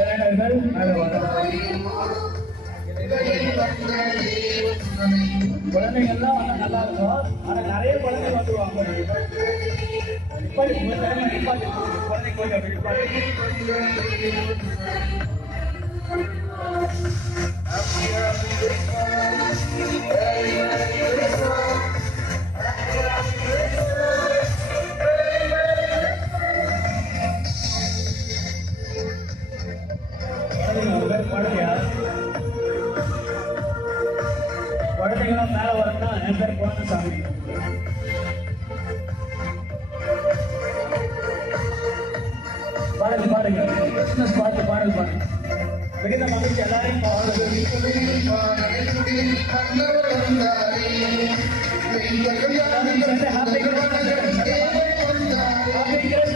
இளைஞர்கள் மேல வரலாம். குழந்தைகள்லாம் வந்தா நல்லா இருக்கும். ஆனா நிறைய குழந்தை வந்துருவாங்க. குழந்தை கொஞ்சம் குழந்தைங்களும் மேல வரணும்னா என் பேர் குழந்தைசாமி. பாருங்க பாருங்க கிறிஸ்துமஸ் பார்த்து பாடல் பாருங்க. மிகுந்த மகிழ்ச்சி எல்லாரையும் ஹாப்பி கிறிஸ்மஸ்.